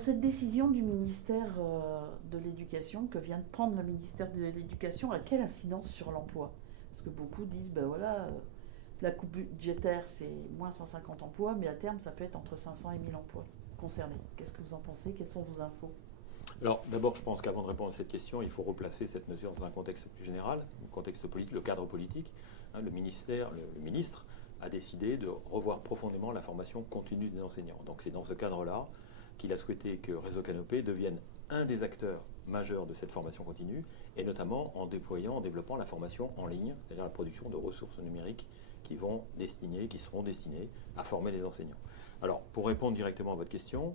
Cette décision du ministère de l'Éducation, que vient de prendre le ministère de l'Éducation, a quelle incidence sur l'emploi? Parce que beaucoup disent, ben voilà, la coupe budgétaire c'est moins 150 emplois, mais à terme ça peut être entre 500 et 1000 emplois concernés. Qu'est-ce que vous en pensez? Quelles sont vos infos? Alors d'abord, je pense qu'avant de répondre à cette question, il faut replacer cette mesure dans un contexte plus général, un contexte politique, le cadre politique. Le ministre a décidé de revoir profondément la formation continue des enseignants. Donc c'est dans ce cadre-là qu'il a souhaité que Réseau Canopé devienne un des acteurs majeurs de cette formation continue, et notamment en développant la formation en ligne, c'est-à-dire la production de ressources numériques qui seront destinées à former les enseignants. Alors, pour répondre directement à votre question,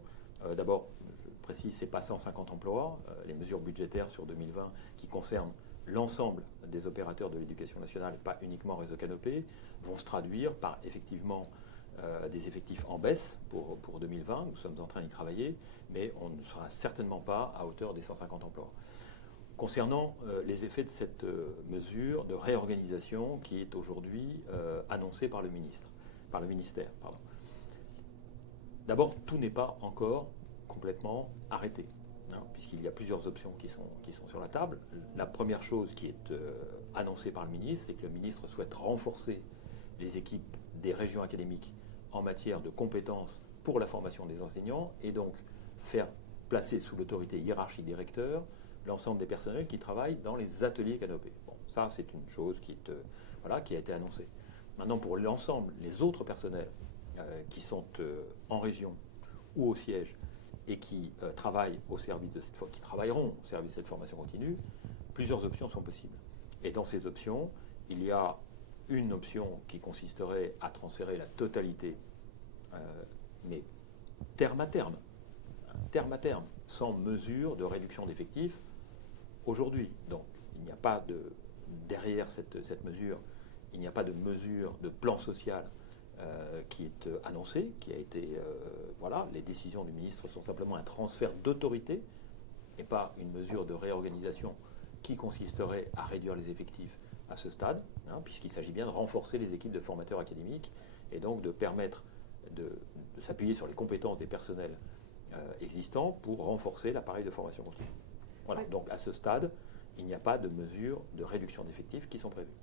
d'abord, je précise, ce n'est pas 150 emplois. Les mesures budgétaires sur 2020 qui concernent l'ensemble des opérateurs de l'éducation nationale, et pas uniquement Réseau Canopé, vont se traduire par effectivement des effectifs en baisse pour 2020. Nous sommes en train d'y travailler, mais on ne sera certainement pas à hauteur des 150 emplois. Concernant les effets de cette mesure de réorganisation qui est aujourd'hui annoncée par le ministère. Pardon. D'abord, tout n'est pas encore complètement arrêté, puisqu'il y a plusieurs options qui sont sur la table. La première chose qui est annoncée par le ministre, c'est que le ministre souhaite renforcer les équipes des régions académiques en matière de compétences pour la formation des enseignants, et donc faire placer sous l'autorité hiérarchique des recteurs l'ensemble des personnels qui travaillent dans les ateliers Canopé. Bon, ça c'est une chose qui a été annoncée. Maintenant, pour l'ensemble, les autres personnels qui sont en région ou au siège et qui travailleront au service de cette formation continue, plusieurs options sont possibles. Et dans ces options, il y a une option qui consisterait à transférer la totalité, mais terme à terme, sans mesure de réduction d'effectifs aujourd'hui. Donc, il n'y a pas derrière cette mesure, il n'y a pas de mesure de plan social qui est annoncé, qui a été... les décisions du ministre sont simplement un transfert d'autorité et pas une mesure de réorganisation qui consisterait à réduire les effectifs à ce stade, puisqu'il s'agit bien de renforcer les équipes de formateurs académiques et donc de permettre de s'appuyer sur les compétences des personnels existants pour renforcer l'appareil de formation continue. Voilà, donc à ce stade, il n'y a pas de mesures de réduction d'effectifs qui sont prévues.